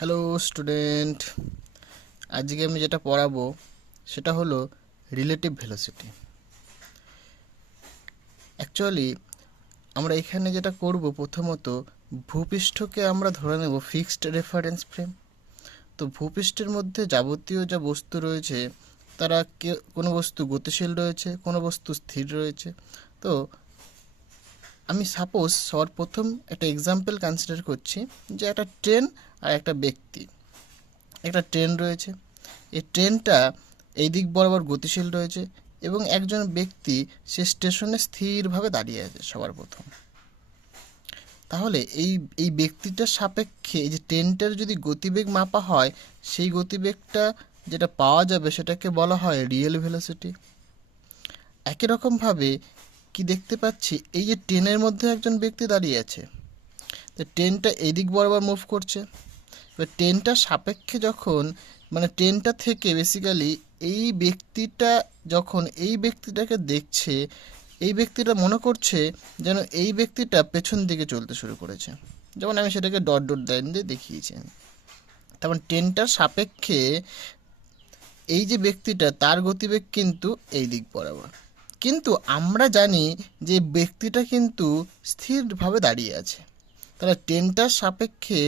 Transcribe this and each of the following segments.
Hello student, আজকে আমি যেটা পড়াবো সেটা হলো রিলেটিভ ভেলোসিটি। অ্যাকচুয়ালি আমরা এখানে যেটা করব, প্রথমত ভূপৃষ্ঠকে আমরা ধরে নেব ফিক্সড রেফারেন্স ফ্রেম। তো ভূপৃষ্ঠের মধ্যে যাবতীয় যা বস্তু রয়েছে তারা কোনো বস্তু গতিশীল রয়েছে, কোনো বস্তু স্থির রয়েছে। তো আমি সাপোজ সবার প্রথম একটা এক্সাম্পল কনসিডার করছি যে একটা ট্রেন আর একটা ব্যক্তি। একটা ট্রেন রয়েছে, এই ট্রেনটা এই দিক বরাবর গতিশীল রয়েছে এবং একজন ব্যক্তি সে স্টেশনে স্থিরভাবে দাঁড়িয়ে আছে সবার প্রথম। তাহলে এই এই ব্যক্তিটার সাপেক্ষে এই যে ট্রেনটার যদি গতিবেগ মাপা হয়, সেই গতিবেগটা যেটা পাওয়া যাবে সেটাকে বলা হয় রিয়েল ভেলোসিটি। একই রকমভাবে কি দেখতে পাচ্ছি, এই যে ট্রেনের মধ্যে একজন ব্যক্তি দাঁড়িয়ে আছে, তো ট্রেনটা এদিক বরাবর মুভ করছে। এবার ট্রেনটার সাপেক্ষে যখন ট্রেনটা থেকে বেসিক্যালি এই ব্যক্তিটা যখন এই ব্যক্তিটাকে দেখছে, এই ব্যক্তিটা মনে করছে যেন এই ব্যক্তিটা পেছন দিকে চলতে শুরু করেছে। যেমন আমি সেটাকে ডট ডট লাইন দিয়ে দেখিয়েছি। তেমন ট্রেনটার সাপেক্ষে এই যে ব্যক্তিটা, তার গতিবেগ কিন্তু এই দিক বরাবর। কিন্তু আমরা জানি যে ব্যক্তিটা কিন্তু স্থিরভাবে দাঁড়িয়ে আছে। তাহলে ট্রেনটার সাপেক্ষে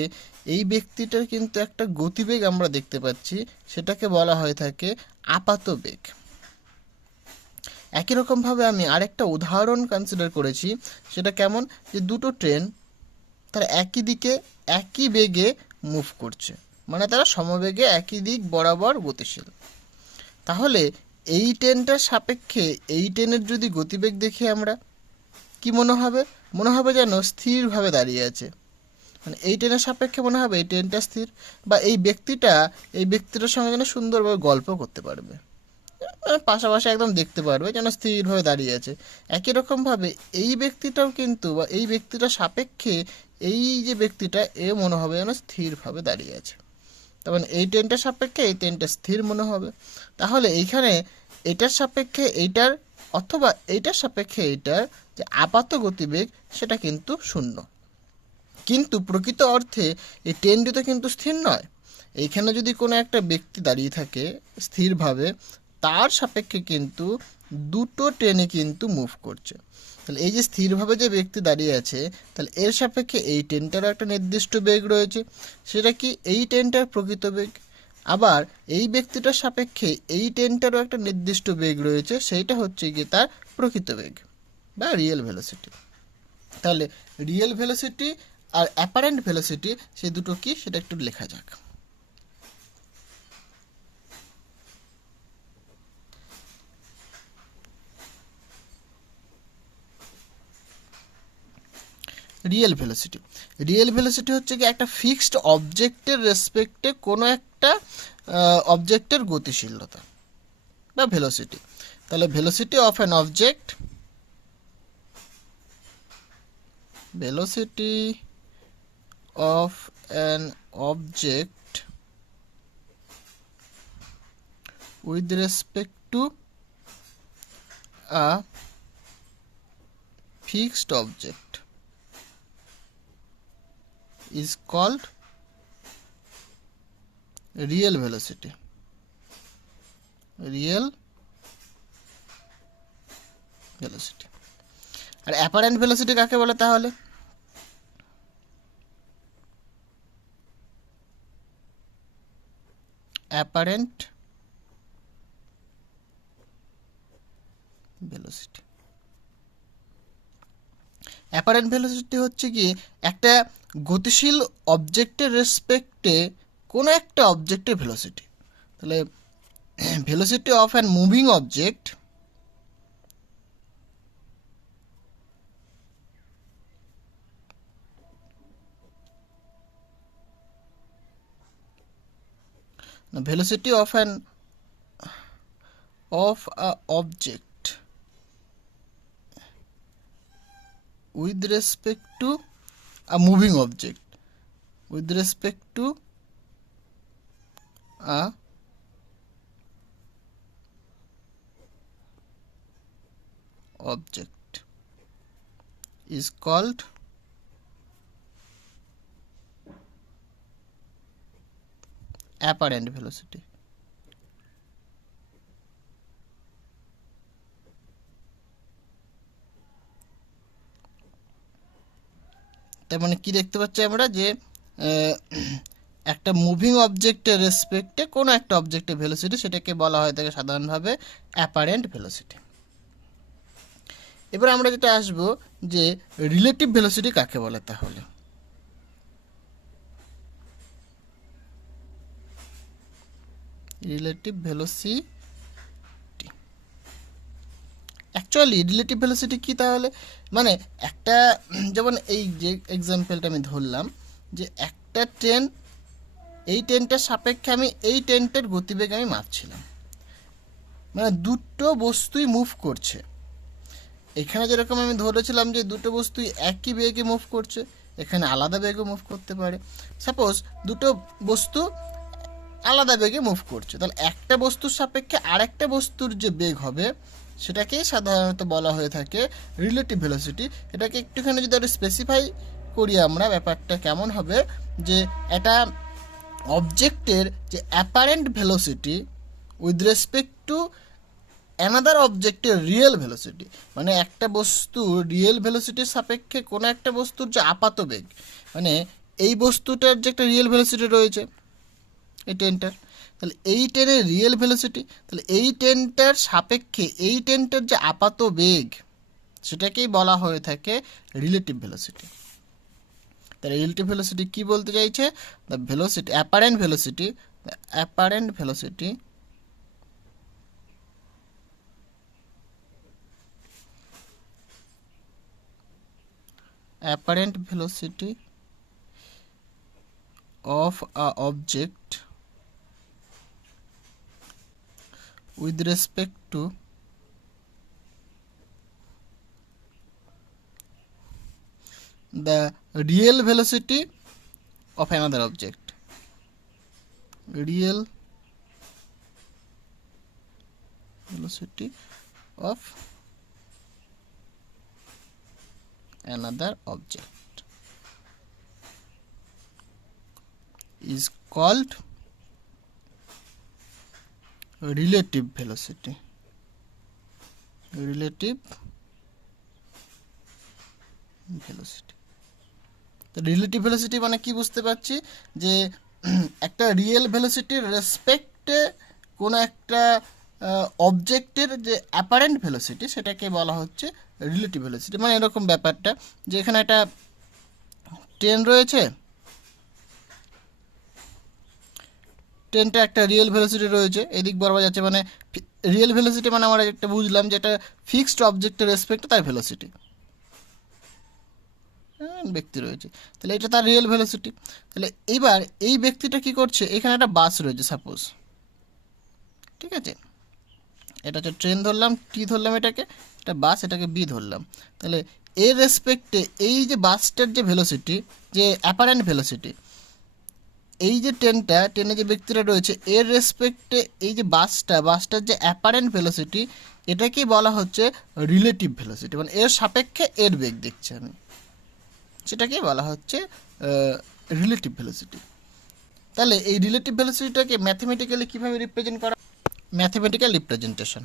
এই ব্যক্তিটার কিন্তু একটা গতিবেগ আমরা দেখতে পাচ্ছি, সেটাকে বলা হয়ে থাকে আপাত বেগ। একই রকমভাবে আমি আরেকটা উদাহরণ কনসিডার করেছি। সেটা কেমন, যে দুটো ট্রেন তারা একই দিকে একই বেগে মুভ করছে, তারা সমবেগে একই দিক বরাবর গতিশীল। তাহলে এই ট্রেনটার সাপেক্ষে এই ট্রেনের যদি গতিবেগ দেখি আমরা, কি মনে হবে যেন স্থিরভাবে দাঁড়িয়ে আছে। এই ট্রেনের সাপেক্ষে মনে হবে এই ট্রেনটা স্থির, বা এই ব্যক্তিটার সঙ্গে যেন সুন্দরভাবে গল্প করতে পারবে, পাশাপাশি একদম দেখতে পারবে যেন স্থিরভাবে দাঁড়িয়ে আছে। একই রকমভাবে এই ব্যক্তিটাও কিন্তু, বা এই ব্যক্তিটার সাপেক্ষে এই যে ব্যক্তিটা, এ মনে হবে যেন স্থিরভাবে দাঁড়িয়ে আছে। তখন এই ট্রেনটার সাপেক্ষে এই ট্রেনটা স্থির মনে হবে। তাহলে এইখানে এটার সাপেক্ষে এইটার, অথবা এইটার সাপেক্ষে এইটার যে আপাত গতিবেগ সেটা কিন্তু শূন্য। কিন্তু প্রকৃত অর্থে এই ট্রেন দুটো কিন্তু স্থির নয়। এইখানে যদি কোনো একটা ব্যক্তি দাঁড়িয়ে থাকে স্থিরভাবে, তার সাপেক্ষে কিন্তু দুটো ট্রেনে কিন্তু মুভ করছে। তাহলে এই যে স্থিরভাবে যে ব্যক্তি দাঁড়িয়ে আছে, তাহলে এর সাপেক্ষে এই ট্রেনটারও একটা নির্দিষ্ট বেগ রয়েছে, সেটা কি এই ট্রেনটার প্রকৃত বেগ। আবার এই ব্যক্তিটার সাপেক্ষে এই ট্রেনটারও একটা নির্দিষ্ট বেগ রয়েছে, সেইটা হচ্ছে গিয়ে তার প্রকৃত বেগ বা রিয়েল ভেলোসিটি। তাহলে রিয়েল ভেলোসিটি আর অ্যাপারেন্ট ভেলোসিটি, সেই দুটো কি সেটা একটু লেখা যাক। রিয়েল ভেলোসিটি হচ্ছে কি একটা ফিক্সড অবজেক্টের রেসপেক্টে কোনো একটা অবজেক্টের গতিশীলতা বা ভেলোসিটি। তাহলে velocity of an object, velocity of an object with respect to a fixed object is called real velocity. Real velocity. আর অ্যাপারেন্ট ভেলোসিটি কাকে বলে তাহলে? অ্যাপারেন্ট ভেলোসিটি, অ্যাপারেন্ট ভেলোসিটি হচ্ছে কি একটা গতিশীল অবজেক্টের রেসপেক্টে কোনো একটা অবজেক্টের ভেলোসিটি। তাহলে velocity of an moving object, velocity of an of a object with respect to a moving object, with respect to a object is called apparent velocity. তার মানে কি দেখতে পাচ্ছি আমরা যে একটা মুভিং অবজেক্টের রেসপেক্টে কোনো একটা অবজেক্টের ভেলোসিটি, সেটাকে বলা হয় থাকে সাধারণভাবে অ্যাপারেন্ট ভেলোসিটি। এবার আমরা যেটা আসবো যে রিলেটিভ ভেলোসিটি কাকে বলে। তাহলে relative velocity, actually relative velocity কি তাহলে, মানে একটা যেমন এই যে এক্সাম্পলটা আমি ধরলাম যে একটা ট্রেন, এই ট্রেনটার সাপেক্ষে আমি এই ট্রেনটার গতিবেগ আমি মাপছিলাম, মানে দুটো বস্তুই মুভ করছে। এখানে যেরকম আমি ধরেছিলাম যে দুটো বস্তুই একই বেগে মুভ করছে, এখানে আলাদা বেগে মুভ করতে পারে। সাপোজ দুটো বস্তু আলাদা বেগে মুভ করছে, তাহলে একটা বস্তুর সাপেক্ষে আরেকটা বস্তুর যে বেগ হবে সেটাকেই সাধারণত বলা হয়ে থাকে রিলেটিভ ভেলোসিটি। এটাকে একটুখানি যদি আরও স্পেসিফাই করি আমরা, ব্যাপারটা কেমন হবে যে এটা অবজেক্টের যে apparent velocity with respect to another অবজেক্টের রিয়েল ভেলোসিটি, মানে একটা বস্তু রিয়েল ভেলোসিটির সাপেক্ষে কোনো একটা বস্তুর যে আপাত বেগ, মানে এই বস্তুটার যে একটা রিয়েল ভেলোসিটি রয়েছে এই ট্রেনটার, তাহলে এই ট্রেনের রিয়েল ভেলোসিটি, তাহলে এই ট্রেনটার সাপেক্ষে এই ট্রেনটার যে আপাত বেগ সেটাকেই বলা হয়ে থাকে রিলেটিভ ভেলোসিটি। তাহলে রিলেটিভ ভেলোসিটি কি বলতে চাইছে, the velocity apparent velocity, the apparent velocity apparent velocity of a object with respect to the real velocity of another object, real velocity of another object is called relative velocity, relative velocity। তো relative velocity মানে কি বুঝতে পারছি যে একটা real ভেলোসিটির রেসপেক্টে কোনো একটা অবজেক্টের যে অ্যাপারেন্ট ভেলোসিটি সেটাকে বলা হচ্ছে রিলেটিভ ভেলোসিটি। মানে এরকম ব্যাপারটা যে এখানে একটা ট্রেন রয়েছে, ট্রেনটা একটা রিয়েল ভেলোসিটি রয়েছে, এদিক বরাবর যাচ্ছে, মানে রিয়েল ভেলোসিটি মানে আমরা একটা বুঝলাম যে এটা ফিক্সড অবজেক্টের রেসপেক্টে তার ভেলোসিটি, ব্যক্তি রয়েছে, তাহলে এটা তার রিয়েল ভেলোসিটি। তাহলে এইবার এই ব্যক্তিটা কি করছে, এখানে একটা বাস রয়েছে সাপোজ, ঠিক আছে, এটা হচ্ছে ট্রেন ধরলাম, টি ধরলাম, এটাকে এটা বাস, এটাকে বি ধরলাম। তাহলে এর রেসপেক্টে এই যে বাসটার যে ভেলোসিটি, যে অ্যাপারেন্ট ভেলোসিটি, এই যে ট্রেনে যে ব্যক্তিটা রয়েছে এর রেসপেক্টে এই যে বাসটার যে অ্যাপারেন্ট ভেলোসিটি, এটাকেই বলা হচ্ছে রিলেটিভ ভেলোসিটি, মানে এর সাপেক্ষে এর বেগ দেখছি আমি, সেটাকেই বলা হচ্ছে রিলেটিভ ভেলোসিটি। তাহলে এই রিলেটিভ ভেলোসিটিটাকে ম্যাথমেটিক্যালি কীভাবে রিপ্রেজেন্ট করা, ম্যাথমেটিক্যাল রিপ্রেজেন্টেশন,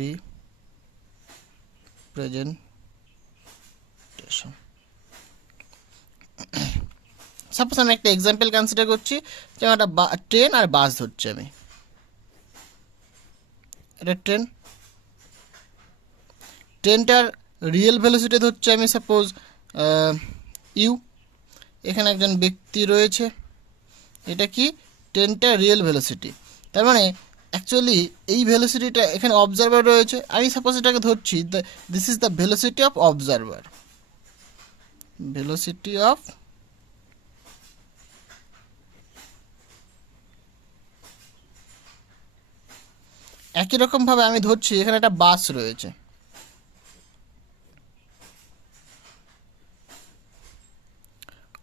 রিপ্রেজেন্টেশন। সাপোজ আমি একটা এক্সাম্পল কনসিডার করছি, যেমন একটা ট্রেন আর বাস ধরছি আমি, এটা ট্রেনটার রিয়েল ভেলোসিটি ধরছি আমি সাপোজ ইউ, এখানে একজন ব্যক্তি রয়েছে, এটা কি ট্রেনটার রিয়েল ভেলোসিটি। তার মানে অ্যাকচুয়ালি এই ভেলোসিটিটা এখানে অবজারভার রয়েছে, আমি সাপোজ এটাকে ধরছি this is the velocity of observer, velocity of একই রকমভাবে আমি ধরছি এখানে একটা বাস রয়েছে,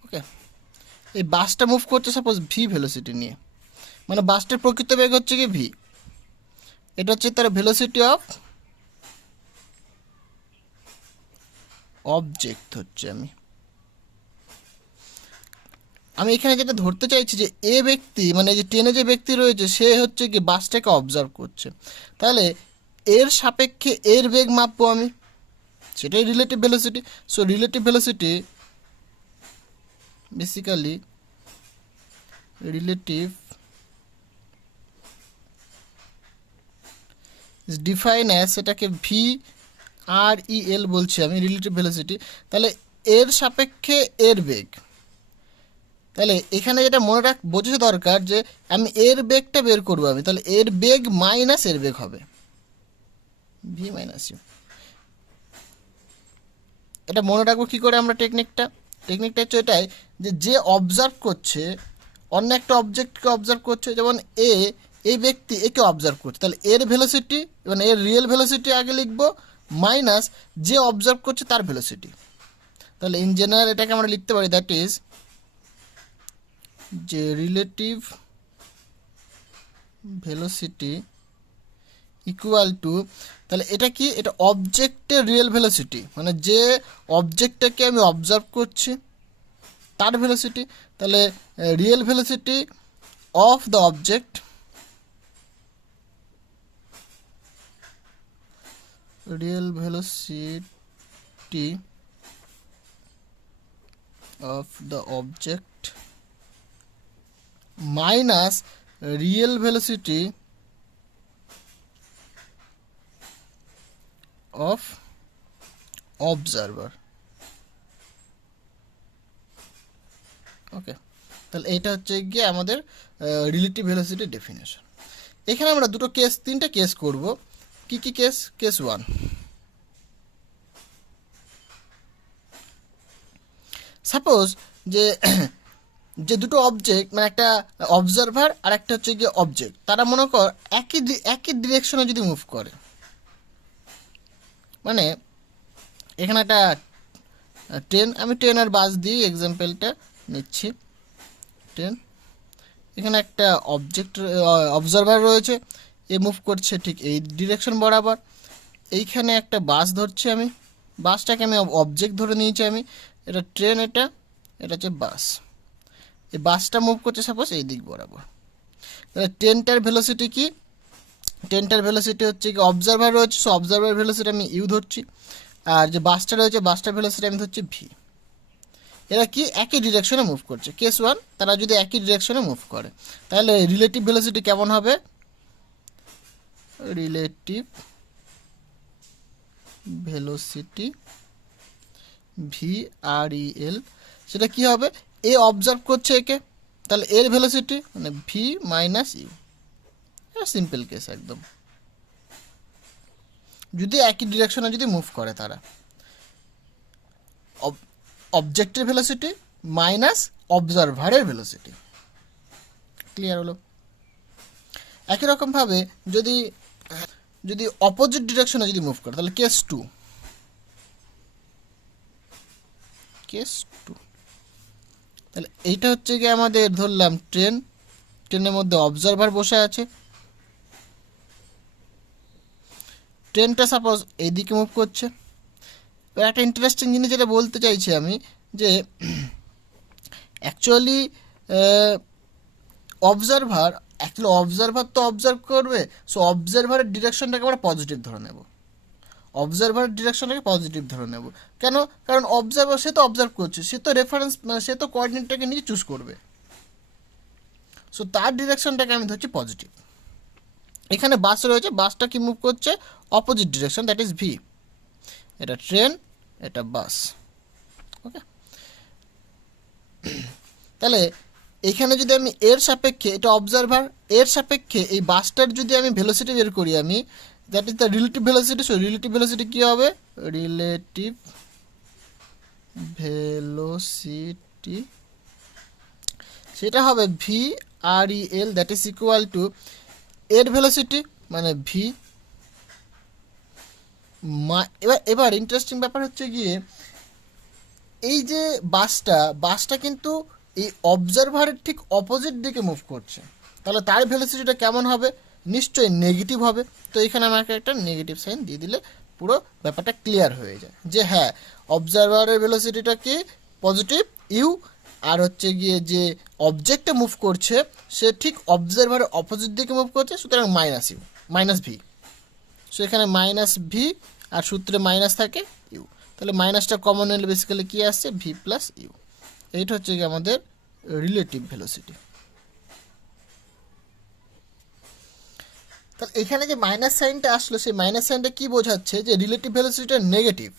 ওকে, এই বাসটা মুভ করছে সাপোজ ভি ভেলোসিটি নিয়ে, মানে বাসটার প্রকৃত বেগ হচ্ছে কি ভি, এটা হচ্ছে তার ভেলোসিটি অফ অবজেক্ট ধরছি আমি এখানে যেটা ধরতে চাইছি যে এ ব্যক্তি মানে যে ট্রেনে যে ব্যক্তি রয়েছে সে হচ্ছে কি বাসটাকে অবজার্ভ করছে, তাহলে এর সাপেক্ষে এর বেগ মাপবো আমি, সেটাই relative velocity. So relative velocity basically relative define as, সেটাকে ভি আর ই এল বলছি আমি, রিলেটিভ ভেলোসিটি। তাহলে এর সাপেক্ষে এর বেগ, তাহলে এখানে যেটা মনে বোঝা দরকার যে আমি এর বেগটা বের করবো আমি, তাহলে এর বেগ মাইনাস এর বেগ হবে ভি মাইনাস ইউ। এটা মনে রাখবো কী করে আমরা টেকনিকটা হচ্ছে এটাই যে যে অবজার্ভ করছে অন্য একটা অবজেক্টকে অবজার্ভ করছে, যেমন এই ব্যক্তি একে অবজার্ভ করছে, তাহলে এর ভেলোসিটি মানে এর রিয়েল ভেলোসিটি আগে লিখবো মাইনাস যে অবজার্ভ করছে তার ভেলোসিটি। তাহলে ইন জেনারেল এটাকে আমরা লিখতে পারি দ্যাট ইজ যে রিলেটিভ ভেলোসিটি ইকুয়াল টু, তাহলে এটা কি, এটা অবজেক্টের রিয়েল ভেলোসিটি মানে যে অবজেক্টটাকে আমি অবজার্ভ করছি তার ভেলোসিটি, তাহলে real velocity of the object real velocity of the object minus real velocity of observer. Okay, তাহলে এইটা হচ্ছে গিয়ে আমাদের রিলেটিভ ভেলোসিটির ডেফিনেশন। এখানে আমরা তিনটা কেস করব। কি কি কেস? কেস 1, সাপোজ যে যে দুটো অবজেক্ট মানে একটা অবজারভার আর একটা হচ্ছে গিয়ে অবজেক্ট, তারা মনে কর একই ডিরেকশনে যদি মুভ করে, মানে এখানে একটা ট্রেন, আমি ট্রেন আর বাস দিয়ে এক্সাম্পলটা নিচ্ছি। ট্রেন, এখানে একটা অবজারভার রয়েছে, এ মুভ করছে ঠিক এই ডিরেকশন বরাবর। এইখানে একটা বাস ধরছি আমি, বাসটাকে আমি অবজেক্ট ধরে নিয়েছি আমি, এটা ট্রেন, এটা হচ্ছে বাস। এই বাসটা মুভ করছে সাপোজ এই দিক বরাবর। তাহলে ট্রেনটার ভেলোসিটি কি? ট্রেনটার ভেলোসিটি হচ্ছে কি, অবজারভার রয়েছে, সো অবজারভার ভেলোসিটি আমি ইউ ধরছি, আর যে বাসটা রয়েছে বাসটার ভেলোসিটি আমি ধরছি ভি। এরা কি একই ডিরেকশনে মুভ করছে। কেস 1, তারা যদি একই ডিরেকশনে মুভ করে তাহলে রিলেটিভ ভেলোসিটি কেমন হবে? রিলেটিভ ভেলোসিটি ভি আর ই এল, সেটা কি হবে? এ অবজার্ভ করছে একে, তাহলে এর ভেলোসিটি মানে V minus U. Simple case একদম, যদি একই ডিরেকশনে যদি মুভ করে তারা। অবজেক্টের ভেলোসিটি মাইনাস অবজারভারের ভেলোসিটি। ক্লিয়ার হলো? একই রকমভাবে যদি অপোজিট ডিরেকশনে যদি মুভ করে তাহলে কেস 2, তাহলে এইটা হচ্ছে কি আমাদের ধরলাম ট্রেনের মধ্যে অবজারভার বসে আছে, ট্রেনটা সাপোজ এইদিকে মুভ করছে। এবার একটা ইন্টারেস্টিং জিনিস যেটা বলতে চাইছি আমি, যে অ্যাকচুয়ালি অবজারভার তো অবজার্ভ করবে, সো অবজারভারের ডিরেকশনটাকে আমরা পজিটিভ ধরে নেব, অবজারভারের ডিরেকশনটাকে পজিটিভ ধরে নেব। কেন? কারণ অবজারভার সে তো অবজার্ভ করছে, সে তো রেফারেন্স মানে সে তো কোঅর্ডিনেটটাকে নিজে চুজ করবে, সো তার ডিরেকশনটাকে আমি ধরছি পজিটিভ। এখানে বাস রয়েছে, বাসটা কি মুভ করছে opposite direction, that is V. এটা ট্রেন, এটা বাস। ওকে, তাহলে এখানে যদি আমি এর সাপেক্ষে, এটা অবজারভার, এর সাপেক্ষে এই বাসটার যদি আমি ভেলোসিটি বের করি আমি, that is the relative velocity. So relative velocity কী হবে? রিলেটিভ ভেলোসিটি সেটা হবে v R E L, that is equal to এর ভেলোসিটি মানে ভি। এবার ইন্টারেস্টিং ব্যাপার হচ্ছে গিয়ে এই যে বাসটা কিন্তু এই অবজারভারের ঠিক অপোজিট দিকে মুভ করছে, তাহলে তার ভেলোসিটিটা কেমন হবে? নিশ্চয়ই নেগেটিভ হবে। তো এখানে আমাকে একটা নেগেটিভ সাইন দিয়ে দিলে পুরো ব্যাপারটা ক্লিয়ার হয়ে যায় যে হ্যাঁ অবজারভারের ভেলোসিটিটা কি পজিটিভ ইউ, আর হচ্ছে গিয়ে যে অবজেক্টে মুভ করছে সে ঠিক অবজারভারের অপোজিট দিকে মুভ করছে, সুতরাং minus U minus V. So এখানে মাইনাস ভি আর সূত্রে মাইনাস থাকে ইউ, তাহলে মাইনাসটা কমন হলে বেসিক্যালি কী আসছে ভি প্লাস ইউ। এইটা হচ্ছে কি আমাদের রিলেটিভ ভেলোসিটি। তাহলে এখানে যে মাইনাস সাইনটা আসলো সেই মাইনাস সাইনটা কি বোঝাচ্ছে যে রিলেটিভ ভেলোসিটিটা নেগেটিভ।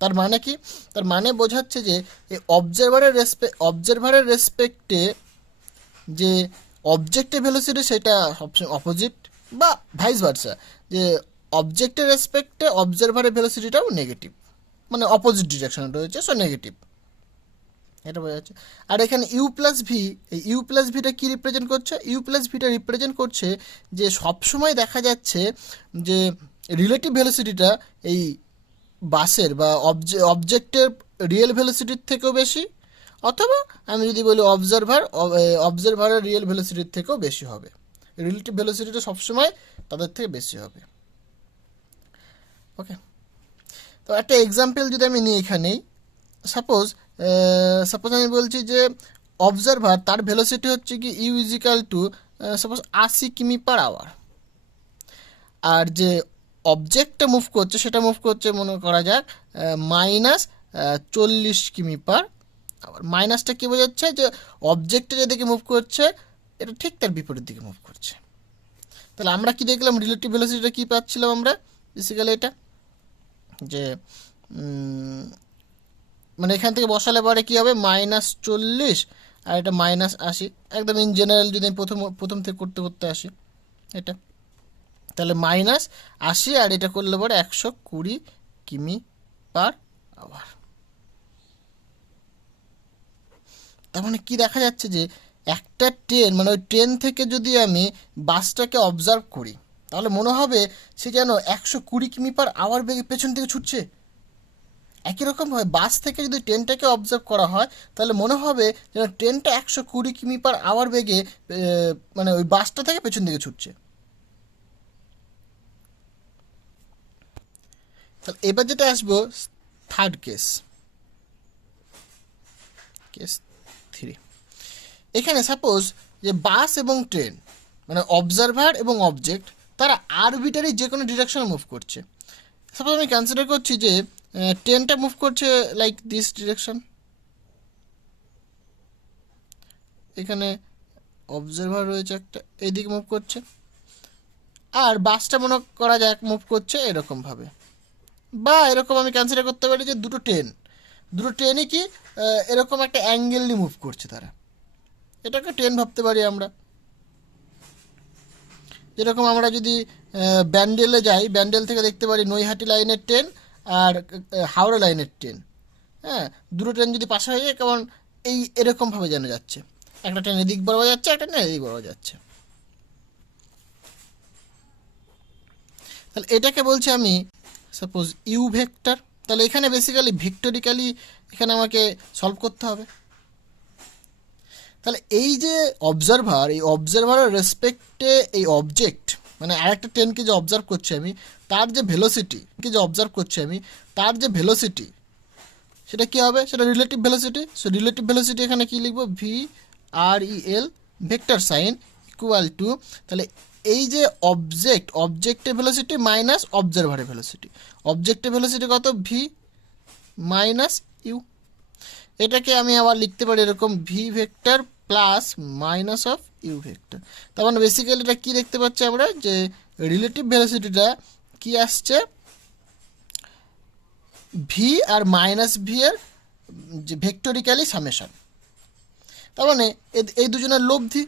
তার মানে কি, তার মানে বোঝাচ্ছে যে এই অবজারভারের রেসপেক্টে যে অবজেক্টের ভেলোসিটি সেটা অপোজিট, বা ভাইস ভার্সা, যে অবজেক্টের রেসপেক্টে অবজারভারের ভেলোসিটিটাও নেগেটিভ, মানে অপোজিট ডিরেকশনে রয়েছে, সো নেগেটিভ, এটা বোঝা যাচ্ছে। আর এখানে ইউ প্লাস ভি, এই ইউ প্লাস ভিটা কী রিপ্রেজেন্ট করছে, ইউ প্লাস ভিটা রিপ্রেজেন্ট করছে যে সবসময় দেখা যাচ্ছে যে রিলেটিভ ভেলোসিটিটা এই বাসের বা অবজেক্টের রিয়েল ভেলোসিটির থেকেও বেশি, অথবা আমি যদি বলি অবজারভারের রিয়েল ভেলোসিটির থেকেও বেশি হবে। রিলেটিভ ভেলোসিটিটা সবসময় তাদের থেকে বেশি হবে। ওকে, তো একটা এক্সাম্পল যদি আমি নিই এখানেই, সাপোজ আমি বলছি যে অবজারভার তার ভেলোসিটি হচ্ছে কি ইউ ইজিক্যাল টু সাপোজ 80 কিমি পার আওয়ার, আর যে অবজেক্টটা মুভ করছে সেটা মুভ করছে মনে করা যাক -40 কিমি পার আওয়ার। মাইনাসটা কী বোঝাচ্ছে যে অবজেক্টে যেদিকে মুভ করছে এটা ঠিক তার বিপরীত দিকে মুভ করছে। তাহলে আমরা কি দেখলাম, রিলেটিভ ভেলোসিটিটা কী পাচ্ছিলাম আমরা বেসিক্যালি এটা যে মানে এখান থেকে বসালে পরে কী হবে -40 আর এটা -80, একদম ইন জেনারেল যদি আমি প্রথম থেকে করতে করতে আসি এটা, তাহলে -80 আর এটা করলে পরে 120 কিমি পার আওয়ার। তার মানে কী দেখা যাচ্ছে যে একটা ট্রেন, মানে ওই ট্রেন থেকে যদি আমি বাসটাকে অবজার্ভ করি তাহলে মনে হবে সে যেন 120 কিমি পার আওয়ার বেগে পেছন থেকে ছুটছে। একই রকমভাবে বাস থেকে যদি ট্রেনটাকে অবজার্ভ করা হয় তাহলে মনে হবে যেন ট্রেনটা 120 কিমি পার আওয়ার বেগে মানে ওই বাসটা থেকে পেছন দিকে ছুটছে। তাহলে এবার যেটা আসবো থার্ড কেস 3। এখানে সাপোজ যে বাস এবং ট্রেন মানে অবজারভার এবং অবজেক্ট তারা আরবিটারি যে কোনো ডিরেকশনে মুভ করছে। সাপোজ আমি কনসিডার করছি যে ট্রেনটা মুভ করছে লাইক দিস ডিরেকশন, এখানে অবজারভার রয়েছে একটা এইদিকে মুভ করছে, আর বাসটা মনে করা যাক মুভ করছে এরকমভাবে, বা এরকম আমি কনসিডার করতে পারি যে দুটো ট্রেনই কি এরকম একটা অ্যাঙ্গেল নিয়ে মুভ করছে, তারা এটাকে ট্রেন ভাবতে পারি আমরা। যেরকম আমরা যদি ব্যান্ডেলে যাই, ব্যান্ডেল থেকে দেখতে পারি নৈহাটি লাইনের ট্রেন আর হাওড়া লাইনের ট্রেন, হ্যাঁ দুটো ট্রেন যদি পাশে হয়ে যায় কেমন এরকমভাবে যেন যাচ্ছে, একটা ট্রেন এদিক বরাবর যাচ্ছে একটা ট্রেন এদিক বরাবর যাচ্ছে। তাহলে এটাকে বলছি আমি সাপোজ ইউ ভেক্টর। তাহলে এখানে বেসিক্যালি ভেক্টরিক্যালি এখানে আমাকে সলভ করতে হবে। তাহলে এই যে অবজারভার, এই অবজারভারের রেসপেক্টে এই অবজেক্ট মানে আরেকটা ট্রেনকে যে অবজার্ভ করছি আমি তার যে ভেলোসিটি তার যে ভেলোসিটি সেটা কী হবে, সেটা relative velocity. So relative velocity এখানে কী লিখবো, VREL vector sign equal to, তাহলে এই যে অবজেক্টের ভেলোসিটি মাইনাস অবজারভারের ভেলোসিটি, অবজেক্টের ভেলোসিটি কত ভি মাইনাস ইউ। এটাকে আমি আবার লিখতে পারি এরকম V vector plus minus of U vector. তার মানে বেসিক্যালি এটা কী দেখতে পাচ্ছি আমরা যে রিলেটিভ ভেলোসিটিটা কী আসছে, ভি আর মাইনাস ভি এর যে ভেক্টরিক্যালি সামেশন। তার মানে এই দুজনের লব্ধি,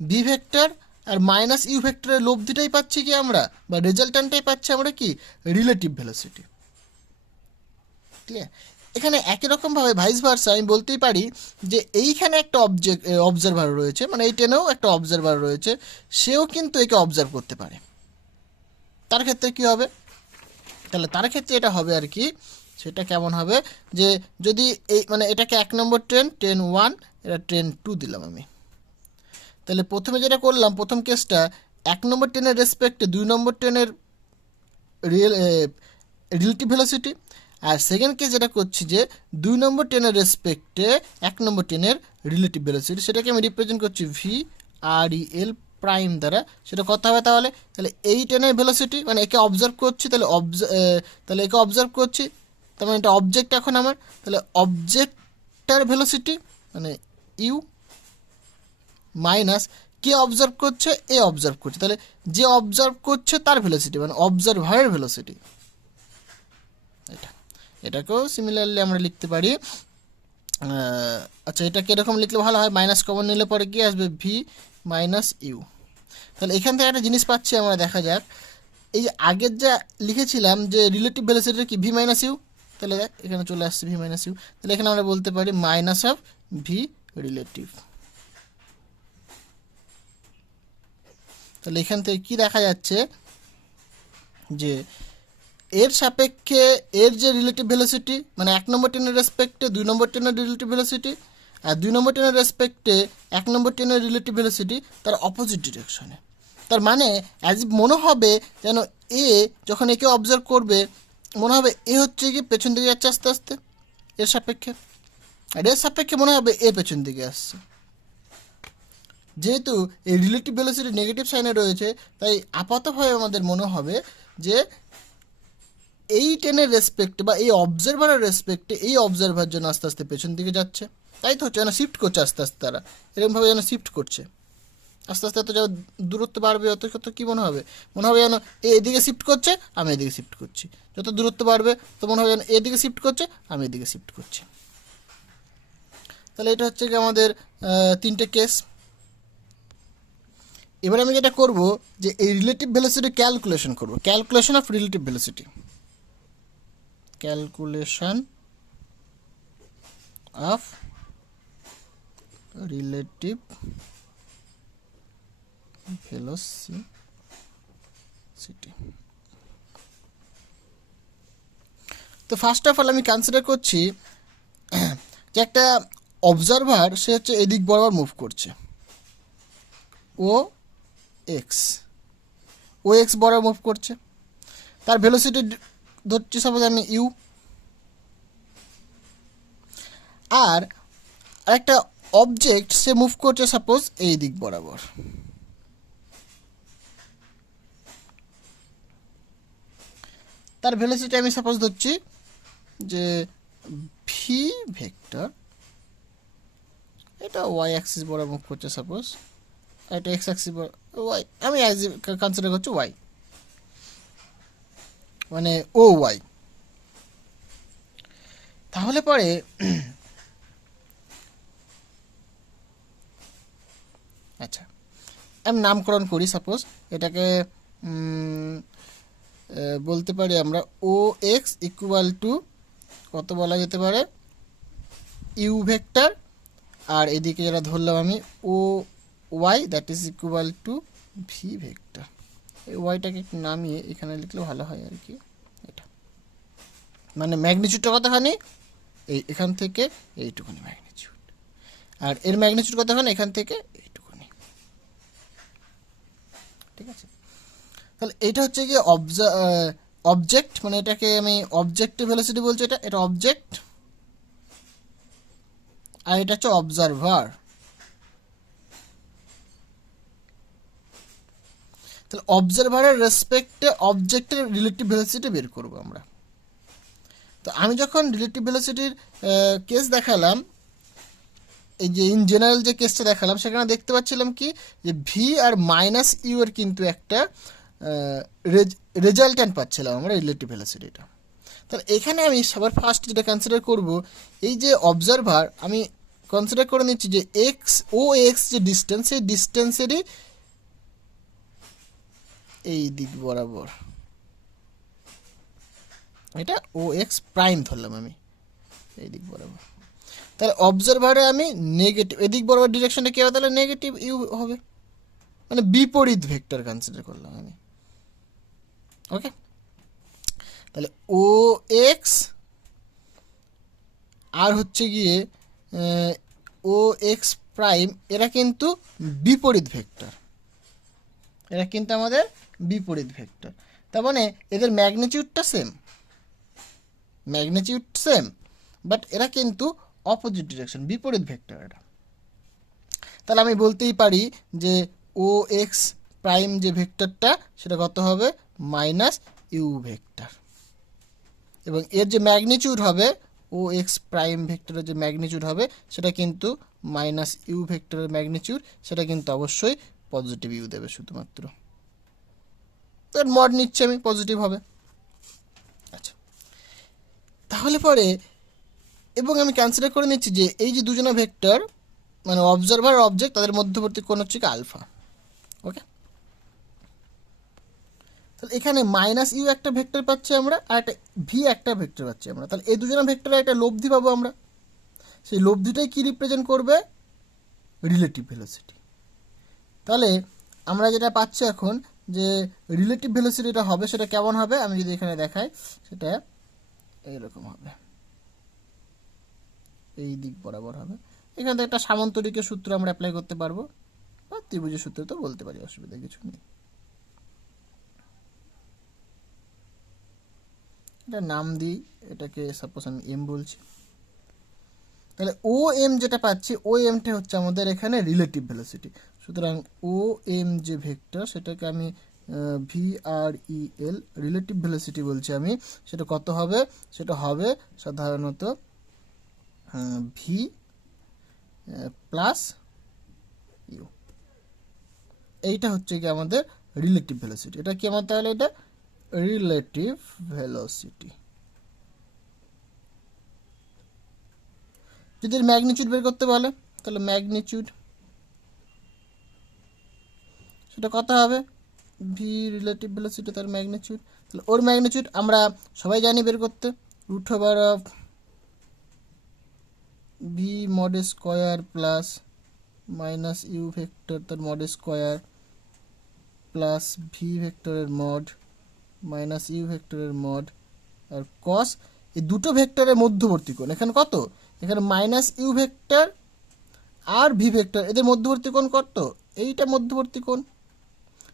ভি ভেক্টর আর মাইনাস ইউ ভেক্টরের লব্ধিটাই পাচ্ছি কি আমরা, বা রেজাল্ট্যান্টটাই পাচ্ছি আমরা কি রিলেটিভ ভেলোসিটি। ক্লিয়ার? এখানে একই রকমভাবে ভাইস ভার্সা আমি বলতেই পারি যে এইখানে একটা অবজারভার রয়েছে, মানে এই ট্রেনেও একটা অবজারভার রয়েছে, সেও কিন্তু একে অবজার্ভ করতে পারে। তার ক্ষেত্রে কী হবে, তাহলে তার ক্ষেত্রে এটা হবে আর কি, সেটা কেমন হবে যে যদি এই মানে এটাকে 1 নম্বর ট্রেন 1, এটা ট্রেন 2 দিলাম আমি। তাহলে প্রথমে যেটা করলাম প্রথম কেসটা, 1 নম্বর টেনের রেসপেক্টে 2 নম্বর টেনের রিলেটিভ ভেলোসিটি, আর সেকেন্ড কেস যেটা করছি যে 2 নম্বর টেনের রেসপেক্টে 1 নম্বর টেনের রিলেটিভ ভেলোসিটি, সেটাকে আমি রিপ্রেজেন্ট করছি ভি আর ই এল প্রাইম দ্বারা। সেটা কত হবে তাহলে? তাহলে এই টেনের ভেলোসিটি মানে একে অবজার্ভ করছি, তাহলে একে অবজার্ভ করছি, তার মানে এটা অবজেক্ট এখন আমার, তাহলে অবজেক্টটার ভেলোসিটি মানে ইউ মাইনাস কে অবজার্ভ করছে, এ অবজার্ভ করছে, তাহলে যে অবজার্ভ করছে তার ভেলোসিটি মানে অবজারভারের ভেলোসিটি। এটাকেও সিমিলারলি আমরা লিখতে পারি। আচ্ছা, এটাকে এরকম লিখলে ভালো হয়, মাইনাস কমন নিলে পরে কি আসবে? V minus U. তাহলে এখান থেকে একটা জিনিস পাচ্ছি আমরা, দেখা যাক। এই যে আগের যা লিখেছিলাম যে রিলেটিভ ভেলোসিটি কি ভি মাইনাস ইউ, তাহলে দেখ এখানে চলে আসছে ভি মাইনাস ইউ, তাহলে এখানে আমরা বলতে পারি মাইনাস অফ ভি রিলেটিভ। তাহলে এখান থেকে কি দেখা যাচ্ছে যে এর সাপেক্ষে এর যে রিলেটিভ ভেলোসিটি মানে 1 নম্বর টেনের রেসপেক্টে 2 নম্বর টেনের রিলেটিভ ভেলোসিটি, আর 2 নম্বর টেনের রেসপেক্টে 1 নম্বর টেনের রিলেটিভ ভেলোসিটি তার অপোজিট ডিরেকশনে। তার মানে অ্যাজ ইফ মনে হবে যেন এ যখন একে অবজার্ভ করবে মনে হবে এ হচ্ছে কি পেছন দিকে যাচ্ছে আস্তে আস্তে এর সাপেক্ষে, আর এর সাপেক্ষে মনে হবে এ পেছন দিকে আসছে। যেহেতু এই রিলেটিভ ভেলোসিটি নেগেটিভ সাইনে রয়েছে, তাই আপাতভাবে আমাদের মনে হবে যে এই টেনের রেসপেক্টে বা এই অবজারভারের রেসপেক্টে এই অবজারভার জন্য আস্তে আস্তে পেছন দিকে যাচ্ছে। তাই তো হচ্ছে, যেন শিফট করছে আস্তে আস্তে, তারা এরকমভাবে যেন শিফট করছে আস্তে আস্তে। এত যা দূরত্ব বাড়বে অত কত কী মনে হবে? মনে হবে যেন এদিকে শিফট করছে, আমি এদিকে শিফট করছি। যত দূরত্ব বাড়বে তো মনে হবে যেন এদিকে শিফট করছে, আমি এদিকে শিফট করছি। তাহলে এটা হচ্ছে কি আমাদের 3টে কেস। এবার আমি যেটা করব যে এই রিলেটিভ ভেলোসিটি ক্যালকুলেশন করব, calculation of relative velocity, calculation of relative velocity. তো ফার্স্ট অফ অল আমি কনসিডার করছি যে একটা অবজারভার সে হচ্ছে এদিক বরাবর মুভ করছে, ও এক্স বরাবর মুভ করছে, তার ভেলোসিটি ধরছি সাপোজ আমি ইউ, আর একটা অবজেক্ট সে মুভ করছে সাপোজ এই দিক বরাবর। তার ভেলোসিটি আমি সাপোজ ধরছি যে ভি ভেক্টর, এটা ওয়াই অ্যাক্সিস বরাবর মুভ করছে সাপোজ, এটা এক্স অ্যাক্সিস ওয়াই, আমি কনসিডার করছি ওয়াই মানে ও ওয়াই। তাহলে পরে আচ্ছা আমি নামকরণ করি, সাপোজ এটাকে বলতে পারি আমরা ও এক্স ইকুয়াল টু কত বলা যেতে পারে ইউ ভেক্টর, আর এদিকে যেটা ধরলাম আমি O y that is equal to v vector. এই ওয়াইটাকে একটু নামিয়ে এখানে লিখলে ভালো হয় আর কি। এটা মানে ম্যাগনিচিউডটা কতখানি, এখান থেকে এইটুকুনি ম্যাগনিচিউড, আর এর ম্যাগনিচিউড কতখানি এখান থেকে এইটুকুনি। ঠিক আছে, তাহলে এটা হচ্ছে গিয়ে অবজেক্ট, মানে এটাকে আমি অবজেক্টের ভেলোসিটি বলছি, এটা অবজেক্ট, আর এটা হচ্ছে অবজারভার। তাহলে অবজারভারের রেসপেক্টে অবজেক্টের রিলেটিভ ভেলোসিটি বের করব আমরা। তো আমি যখন রিলেটিভ ভেলোসিটির কেস দেখালাম, এই যে ইন জেনারেল যে কেসটা দেখালাম, সেখানে দেখতে পাচ্ছিলাম কি যে ভি আর মাইনাস ইউ এর কিন্তু একটা রেজাল্ট্যান্ট পাচ্ছিলাম আমরা রিলেটিভ ভেলোসিটিটা। তাহলে এখানে আমি সবার ফার্স্ট যেটা কনসিডার করব, এই যে অবজারভার আমি কনসিডার করে নিচ্ছি যে এক্স ও এক্স যে ডিস্টেন্স, সেই ডিস্টেন্সেরই এই দিক বরাবর, এটা ও এক্স প্রাইম ধরলাম আমি এই দিক বরাবর। তাহলে অবজারভারে আমি নেগেটিভ এদিক বরাবর ডিরেকশনটা কী হবে, তাহলে নেগেটিভ ইউ হবে, মানে বিপরীত ভেক্টর কনসিডার করলাম আমি। ওকে, তাহলে ও এক্স আর হচ্ছে গিয়ে ও এক্স প্রাইম এরা কিন্তু বিপরীত ভেক্টর। এরা কিন্তু আমাদের বিপরীত ভেক্টর। তার মানে এদের ম্যাগনিটিউডটা সেম, বাট এরা কিন্তু অপোজিট ডিরেকশন, বিপরীত ভেক্টর এটা। তাহলে আমি বলতেই পারি যে ও এক্স প্রাইম যে ভেক্টরটা সেটা কত হবে, মাইনাস ইউ ভেক্টর, এবং এর যে ম্যাগনিটিউড হবে ও এক্স প্রাইম ভেক্টরের যে ম্যাগনিটিউড হবে সেটা কিন্তু মাইনাস ইউ ভেক্টরের ম্যাগনিটিউড, সেটা কিন্তু অবশ্যই পজিটিভ ইউ দেবে শুধুমাত্র। এর মড নিচ্ছে আমি, পজিটিভ হবে। আচ্ছা, তাহলে পরে এবং আমি কনসিডার করে নিচ্ছি যে এই যে দুজনা ভেক্টর মানে অবজারভার আর অবজেক্ট, তাদের মধ্যবর্তী কোণ হচ্ছে কি আলফা। ওকে, তাহলে এখানে মাইনাস ইউ একটা ভেক্টর পাচ্ছি আমরা, আর একটা ভি একটা ভেক্টর পাচ্ছি আমরা। তাহলে এই দুজনা ভেক্টরে একটা লব্ধি পাবো আমরা। সেই লব্ধিটাই কি রিপ্রেজেন্ট করবে, রিলেটিভ ভেলোসিটি। তাহলে আমরা যেটা পাচ্ছি এখন যে রিলেটিভ ভেলোসিটিটা হবে, সেটা কেমন হবে আমি যদি এখানে দেখাই, সেটা এইরকম হবে, এই দিক বরাবর হবে। এখান থেকে একটা সামন্তরিকের সূত্র আমরা অ্যাপ্লাই করতে পারবো, বা ত্রিভুজের সূত্র তো বলতে পারি, অসুবিধা কিছু নেই। এটা নাম দিই, এটাকে সাপোজ আমি এম বলছি। তাহলে ও এম যেটা পাচ্ছি, ও এমটা হচ্ছে আমাদের এখানে রিলেটিভ ভেলোসিটি। সুতরাং ও এম যে ভেক্টর সেটাকে আমি ভি আর ই এল রিলেটিভ ভেলোসিটি বলছি আমি, সেটা কত হবে, সেটা হবে সাধারণত ভি প্লাস ইউ। এইটা হচ্ছে কি আমাদের রিলেটিভ ভেলোসিটি। এটা কি আমার তাহলে এটা রিলেটিভ ভেলোসিটি। যদি ম্যাগনিটিউড বের করতে বলে তাহলে ম্যাগনিটিউড সেটা কত হবে, ভি রিলেটিভ ভেলোসিটি তার ম্যাগনিটিউড। তাহলে ওর ম্যাগনিটিউড আমরা সবাই জানি বের করতে, root over of V mod square plus minus U vector তার মড স্কোয়ার প্লাস ভি ভেক্টরের মড মাইনাস ইউ ভেক্টরের মড আর কস এই দুটো ভেক্টরের মধ্যবর্তী কোণ এখানে কত, এখানে মাইনাস ইউ ভেক্টর আর ভি ভেক্টর এদের মধ্যবর্তী কোণ কত, এইটা মধ্যবর্তী কোণ।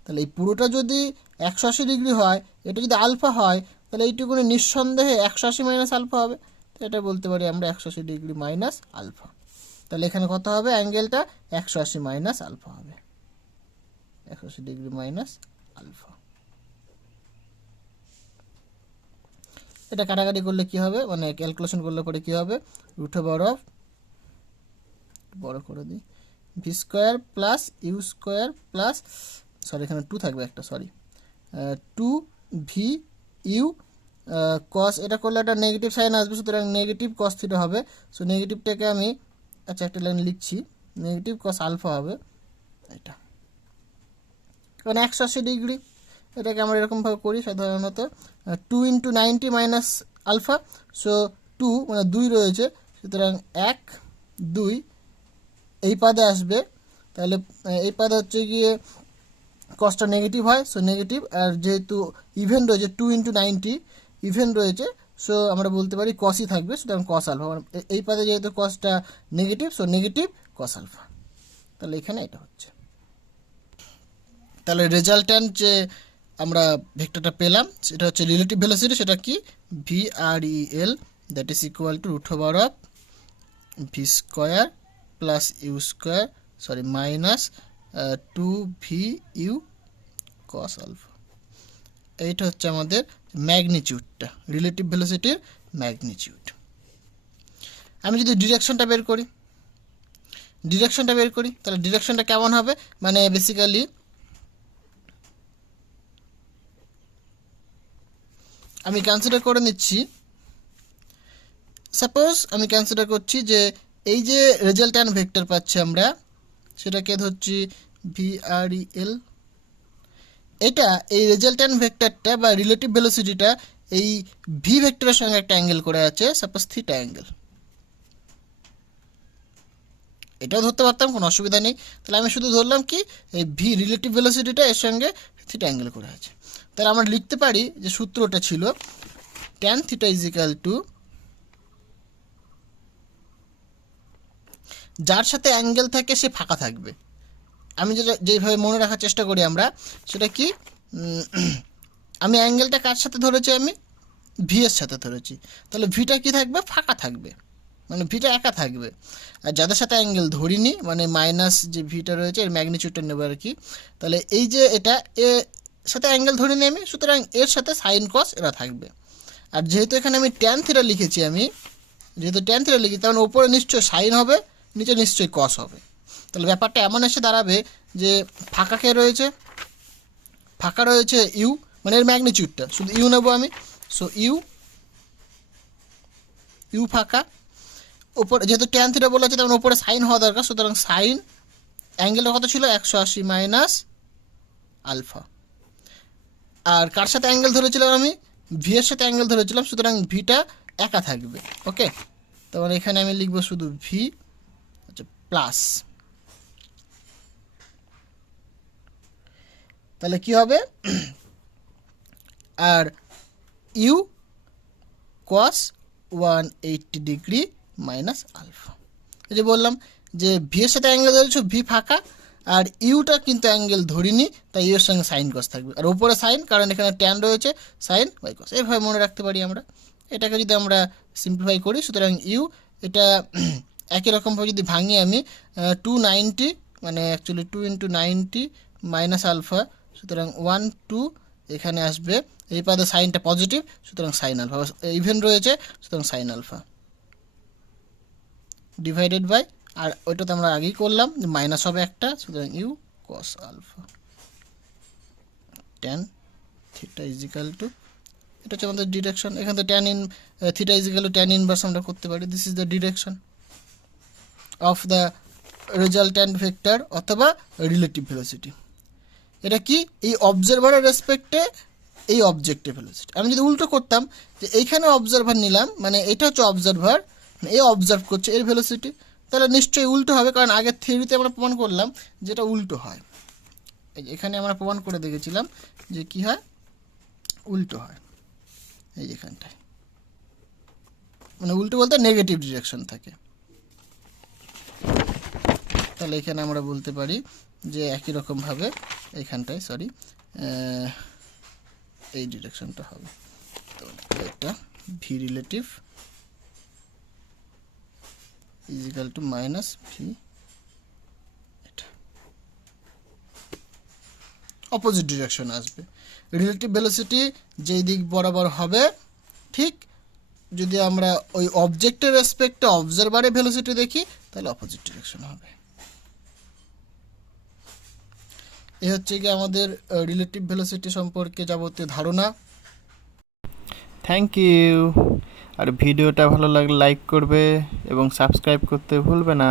তাহলে এই পুরোটা যদি 180 ডিগ্রি হয়, এটা যদি আলফা হয়, তাহলে এইটুকুনি নিঃসন্দেহে 180 মাইনাস আলফা হবে। তো এটা বলতে পারি আমরা 180 ডিগ্রি মাইনাস আলফা। তাহলে এখানে কত হবে, অ্যাঙ্গেলটা 180 মাইনাস আলফা হবে, 180 ডিগ্রি মাইনাস আলফা। এটা কাটাকাটি করলে কি হবে, মানে ক্যালকুলেশন করলে পরে কি হবে, রুট ওভার অফ বড় করে দিই V square plus U square plus sorry এখানে 2 থাকবে একটা, সরি 2 ভি ইউ কস, এটা করলে একটা নেগেটিভ সাইন আসবে, সুতরাং নেগেটিভ কস থিটা হবে। সো নেগেটিভটাকে আমি আচ্ছা একটা লাইন লিখছি, নেগেটিভ কস আলফা হবে এটা, কারণ 180 ডিগ্রি। এটাকে আমরা এরকমভাবে করি সাধারণত 2 ইন্টু 90 মাইনাস আলফা, সো 2 মানে 2 রয়েছে, সুতরাং 1 2 এই পাদে আসবে। তাহলে এই পাদে হচ্ছে গিয়ে কসটা নেগেটিভ হয়, সো নেগেটিভ, আর যেহেতু ইভেন রয়েছে 2 ইন্টু 90 ইভেন রয়েছে, সো আমরা বলতে পারি কসই থাকবে, সুতরাং কস আলফা। এই পাদে যেহেতু কসটা negative, so negative cos alpha. তাহলে এখানে এটা হচ্ছে, তাহলে রেজাল্ট্যান্ট যে আমরা ভেক্টরটা পেলাম সেটা হচ্ছে রিলেটিভ ভেলোসিটি, সেটা কি V R E L that is equal to root over of V square plus U square sorry minus 2 V U cos alpha. এইটা হচ্ছে আমাদের ম্যাগনিটিউডটা, রিলেটিভ ভেলোসিটির ম্যাগনিটিউড। আমি যদি ডিরেকশনটা বের করি তাহলে ডিরেকশনটা কেমন হবে, মানে বেসিক্যালি আমি কনসিডার করে নিচ্ছি, সাপোজ আমি কনসিডার করছি যে এই যে রেজাল্ট্যান্ট ভেক্টর পাচ্ছি আমরা সেটাকে ধরছি ভি আর ই এল। এটা এই রেজাল্ট্যান্ট ভেক্টরটা বা রিলেটিভ ভেলোসিটিটা এই ভি ভেক্টরের সঙ্গে একটা অ্যাঙ্গেল করে আছে, সাপোজ থিটা অ্যাঙ্গেল। এটাও ধরতে পারতাম, কোনো অসুবিধা নেই। তাহলে আমি শুধু ধরলাম কি এই ভি রিলেটিভ ভেলোসিটিটা এর সঙ্গে থিটা অ্যাঙ্গেল করে আছে। তাহলে আমরা লিখতে পারি যে সূত্রটা ছিল tan theta is equal to যার সাথে অ্যাঙ্গেল থাকে সে ফাঁকা থাকবে, আমি যেভাবে মনে রাখার চেষ্টা করি আমরা, সেটা কি, আমি অ্যাঙ্গেলটা কার সাথে ধরেছি, আমি ভি এর সাথে ধরেছি, তাহলে ভিটা কি থাকবে, ফাঁকা থাকবে, মানে ভিটা একা থাকবে। আর যাদের সাথে অ্যাঙ্গেল ধরিনি, মানে মাইনাস যে ভিটা রয়েছে এর ম্যাগনিচিউডটা নেবো আর কি, তাহলে এই যে এটা এর সাথে অ্যাঙ্গেল ধরিনি আমি, সুতরাং এর সাথে সাইন কস এরা থাকবে। আর যেহেতু এখানে আমি ট্যান থিটা লিখেছি, যেহেতু ট্যান থিটা লিখি, তাহলে ওপরে নিশ্চয়ই সাইন হবে, নিচে নিশ্চয়ই কস হবে। তাহলে ব্যাপারটা এমন এসে দাঁড়াবে যে ফাঁকা কে রয়েছে, ফাঁকা রয়েছে ইউ, মানে এর ম্যাগনিচিউডটা শুধু ইউ নেবো আমি। সো ইউ ফাঁকা, উপরে যেহেতু ট্যান থিটা বলা আছে, তেমন উপরে সাইন হওয়া দরকার, সুতরাং সাইন অ্যাঙ্গেলের কত ছিল, 180 মাইনাস আলফা। আর কার সাথে অ্যাঙ্গেল ধরেছিলাম আমি, ভি এর সাথে অ্যাঙ্গেল ধরেছিলাম, সুতরাং ভিটা একা থাকবে। ওকে, তারপরে এখানে আমি লিখবো শুধু ভি, আচ্ছা, প্লাস, তাহলে কি হবে, আর U cos 180 degree minus alpha. এই যে বললাম যে ভি এর সাথে অ্যাঙ্গেল ধরেছো, ভি ফাঁকা, আর ইউটা কিন্তু অ্যাঙ্গেল ধরিনি, তাই ইউর সঙ্গে সাইন কস থাকবে, আর উপরে সাইন, কারণ এখানে ট্যান রয়েছে, সাইন বাই কস, এইভাবে মনে রাখতে পারি আমরা। এটাকে যদি আমরা সিম্পলিফাই করি, সুতরাং ইউ, এটা একই রকমভাবে যদি ভাঙি আমি, 290, মানে অ্যাকচুয়ালি 2 × 90 মাইনাস আলফা, সুতরাং 1 2, এখানে আসবে এই পাদে সাইনটা পজিটিভ, সুতরাং সাইন আলফা, ইভেন রয়েছে, সুতরাং সাইন আলফা ডিভাইডেড বাই, আর ওইটা তো আমরা আগেই করলাম, মাইনাস হবে একটা, সুতরাং U cos alpha tan theta is equal to, এটা হচ্ছে আমাদের ডিরেকশন। এখান থেকে tan in theta is equal to tan inverse আমরা করতে পারি। This is the direction of the resultant vector অথবা রিলেটিভ ভেলোসিটি। এটা কি, এই অবজারভারের রেসপেক্টে এই অবজেক্টের ভেলোসিটি। আমি যদি উল্টো করতাম, যে এইখানে অবজারভার নিলাম, মানে এটা হচ্ছে অবজারভার, মানে এ অবজার্ভ করছে এর ভেলোসিটি, তাহলে নিশ্চয়ই উল্টো হবে, কারণ আগের থিওরিতে আমরা প্রমাণ করলাম যেটা উল্টো হয়। এখানে আমরা প্রমাণ করে দেখেছিলাম যে কি হয়, উল্টো হয়, এই এখানটায়, মানে উল্টো বলতে নেগেটিভ ডিরেকশন থাকে। তাহলে এখানে আমরা বলতে পারি যে একই রকমভাবে এখানটায়, সরি, এই ডিরেকশনটা হবে। তো এটা V relative is equal to minus V, এটা অপোজিট ডিরেকশন আসবে। রিলেটিভ ভেলোসিটি যেই দিক বরাবর হবে, ঠিক যদি আমরা ওই অবজেক্টের রেসপেক্টে অবজারভারের ভেলোসিটি দেখি, তাহলে অপোজিট ডিরেকশন হবে। এই হচ্ছে কি আমাদের রিলেটিভ ভেলোসিটি সম্পর্কে যাবতীয় ধারণা। Thank you. আর ভিডিওটা ভালো লাগলে লাইক করবে এবং সাবস্ক্রাইব করতে ভুলবে না।